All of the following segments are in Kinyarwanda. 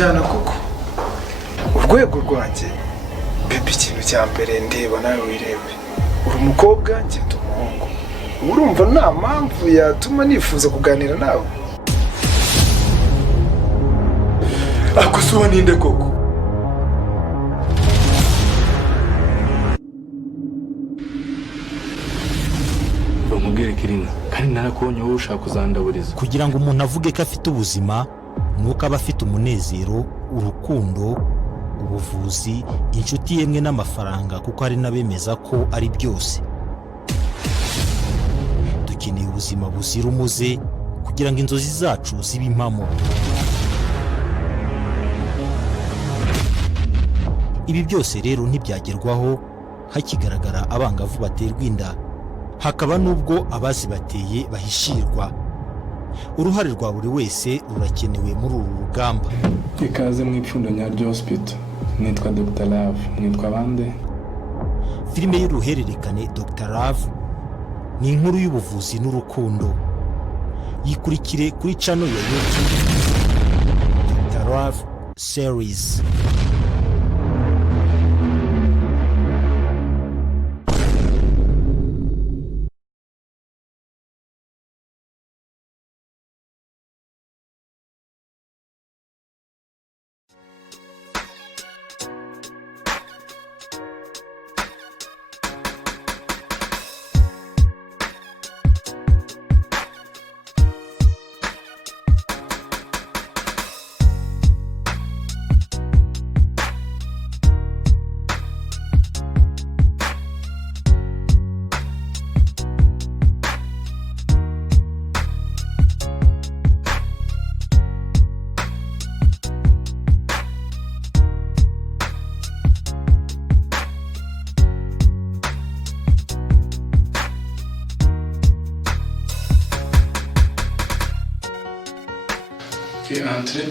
jyana kuko urwego rwanjye bebe ikintu cya mbere ndeba nawe wirebe uri umukobwa njye ndi umuhungu urumva nta mpamvu yatuma nifuza kuganira nawe akusuba ninde koko bamubwire Kirina kandi narakubonye wowe ushaka kuzandaburiza kugira ngo umuntu avuge ko afite ubuzima nuko aba afite umunezero urukundo ubuvuzi inshuti yemwe n'amafaranga kuko hari n'abemeza ko ari byose dukeneye ubuzima buzira umuze kugira ngo inzozi zacu zibe impamo ibi byose rero ntibyagerwaho hakigaragara abangavu baterwa inda hakaba n'ubwo abazibateye bahishirwa uruhare rwa buri wese rurakenewe muri uru rugamba ikaze mu ipfundo nyaryo hospital nitwa Dr. Love nitwa bande filime y'uruhererekane Dr. Love ni inkuru y'ubuvuzi n'urukundo yikurikire kuri channel ya YouTube Dr. Love series Entre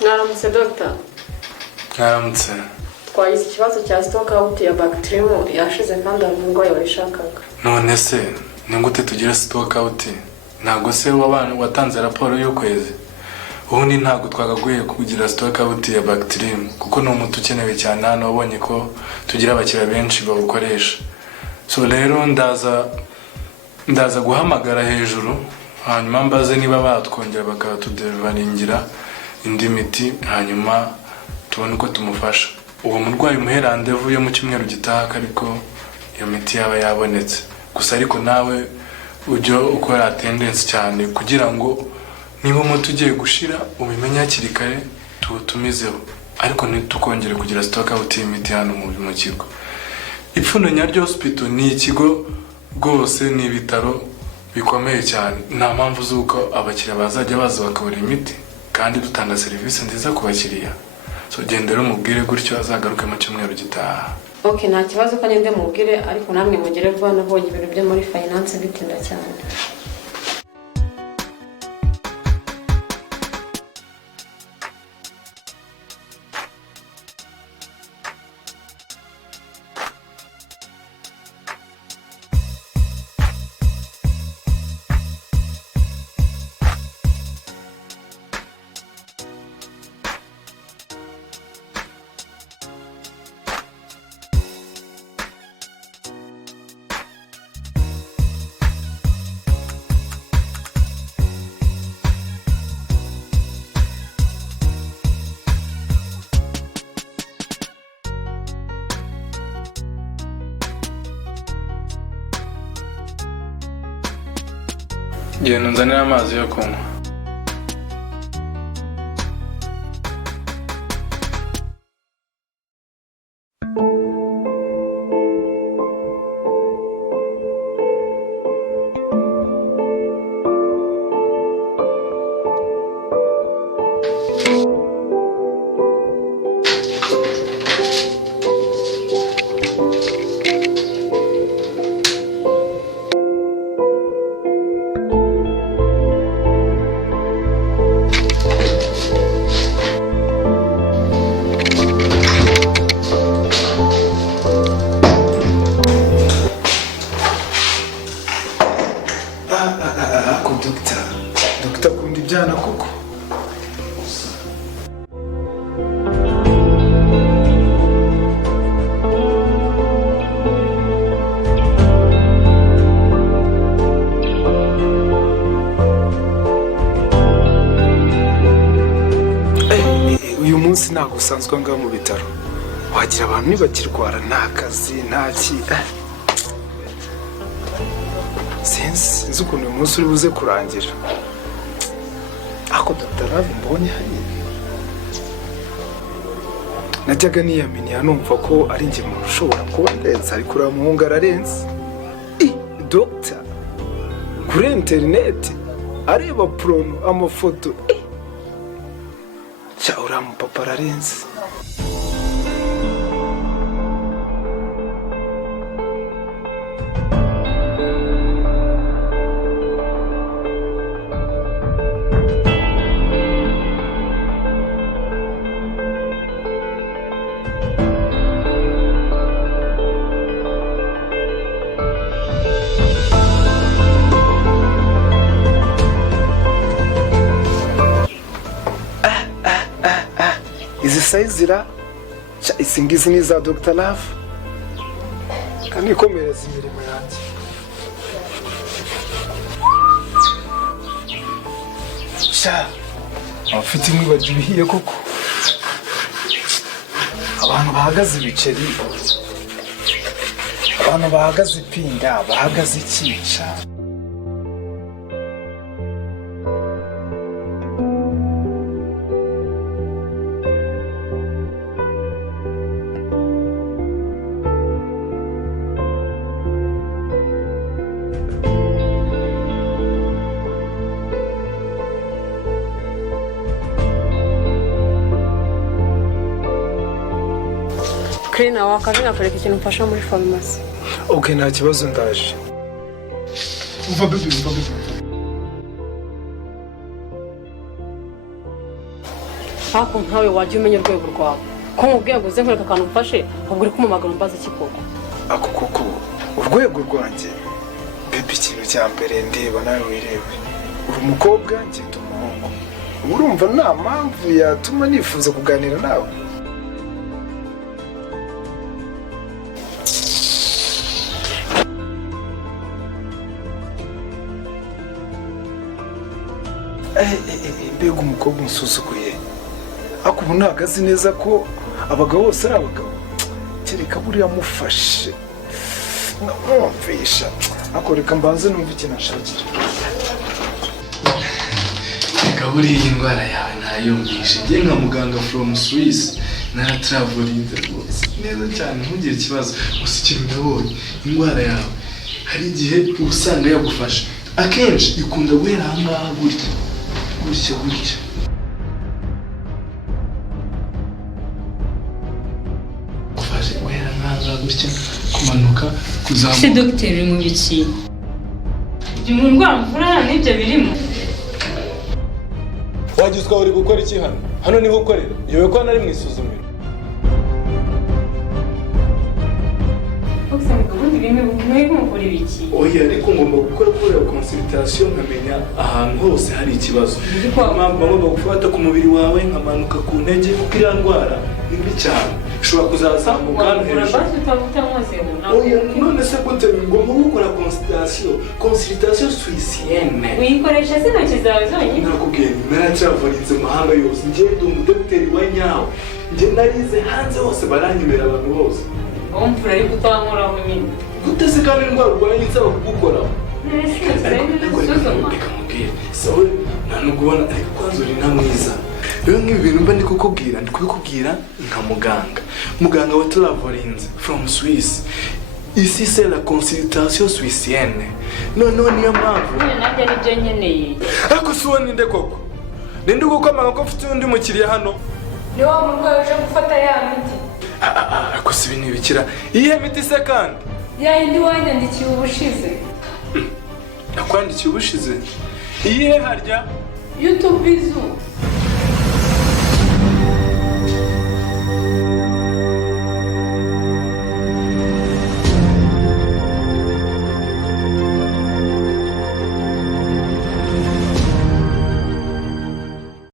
Mwaramutse Dr. Mwaramutse Twagize ikibazo cya stock ya bacterium yashize kandi hari indwara wayishakaga none se ni gute tugira stock out ntago se watanze raporo y'ukwezi ubundi ntago twagaguye kugira stock out ya bacterium kuko ni umuti ukenewe cyane hano wabonye ko tugira abakira benshi bawukoresha so rero ndaza guhamagara hejuru hanyuma mbaze niba batwongera bakatudevaringira indi miti hanyuma tubone uko tumufasha uwo murwayi muhe randevu yo mu cyumweru gitaha ariko iyo miti yaba yabonetse gusa ariko nawe ujye ukora attendance cyane kugira ngo niba umuti ugiye gushira ubimenye hakiri kare tuwutumizeho ariko ntitukongere kugira stock out y'imiti hano mu kigo ipfundo nyaryo hospital ni ikigo rwose ni ibitaro bikomeye cyane nta mpamvu z'uko abakiriya bazajya baza bakabura imiti kandi dutanga serivisi nziza ku bakiriya so gendera umubwire gutyo azagaruke mu cyumweru gitaha Okay, nta kibazo ko ninde mubwire ariko namwe mugire vuba nabonye ibintu byo muri finance bitinda cyane genda unzanire amazi yo kunywa uyu munsi ntabwo usanzwe ngaho mu bitaro, wagira abantu ntibakirwara, nta kazi nta ki. Sinzi ukuntu uyu munsi uri buze kurangira. Ako Dr. Love mbonye hariya, najyaga niyaminiya numva ko ari njye muntu ushobora kuba ndenze, ariko uriya muhungu ararenze. Dogita kuri interineti areba porono amafoto, cya uriya mupapa ararenze. Izi sayizira izi ngizi ni za Dr. Love, kandi ikomereza imirimo yanjye. Abafite imwibagiwe ibihiye koko, abantu bahagaze ibiceri, abantu bahagaze ipinda, bahagaze ikica. Krina, wakaje nkakwereka ikintu mfasha muri farumasi. Okay, nta kibazo ndaje. Umva baby. Hako nkawe wajya umenya urwego rwawe. Ko mubwiye ngo uze nkwereka akantu mfashe, ahubwo uri kumumagara umbaza iki koko? Ako koko urwego rwanjye baby, ikintu cya mbere ndeba nawe wirebe. Uri umukobwa njye ndi umuhungu. Urumva nta mpamvu yatuma nifuza kuganira nawe. Mbega umukobwa unsuzuguye. Ako ubu ntabwo azi neza ko abagabo bose ari abagabo. Kereka buriya amufashe nkamwumvisha. Ako reka mbanze numva ikintu ashakira. Reka buriya iyi ndwara yawe ntayumvishe. Njye nka muganga from Swiss naratravolinze rwose neza cyane, ntugire ikibazo. Gusa ikintu ndabonye, indwara yawe hari igihe usanga yagufasha, akenshi ikunda guhera aha ngaha gutya. Ufashe guhera nkaza gutya kumanuka kuzamuka. Se dogiteri mu biki? Ibyo mu ndwara mvura n'ibyo birimo. Wagizwe uri gukora iki hano? Hano niho ukorera? Yewe ko nari mu isuzumiro. Oya, ariko ngomba gukora consultation nkamenya ahantu hose hari ikibazo. Ngomba gufata ku mubiri wawe nkamanuka ku ntege, kuko iriya ndwara ni mbi cyane. Ushobora kuzazamuka hejuru. Oya, none se gute ngomba gukora consultation suisienne? Uyikoresha se intoki zawe zonyine? Nakubwiye naratravolinze mahanga yose. Njye ndi umudogiteri wa nyawe. Njye narize hanze hose, baranyemera abantu bose. Umvura ariko utankoraho nyine. Guteze kandi indwara urwaye nsaba kugukoraho. Reka mubwire, sawe nta nubwo ariko kwanza uri na mwiza. Rero nk'ibi bintu mba ndi kubikubwira nka muganga wa Travolinze from Swiss. Ici c'est la consultation suissienne. Noneho niyo mpamvu nanjye nibyo nkeneye. ariko si uwo ninde koko? Ninde ugukomanga ko mfite undi mukiriya hano? Ni wa murwayi uje gufata ya miti. Ariko si ibintu bikira. Iyihe miti se kandi? Ya yindi wanyandikiye ubushize. Nakwandikiye ubushize? Iyihe harya? YouTube izu.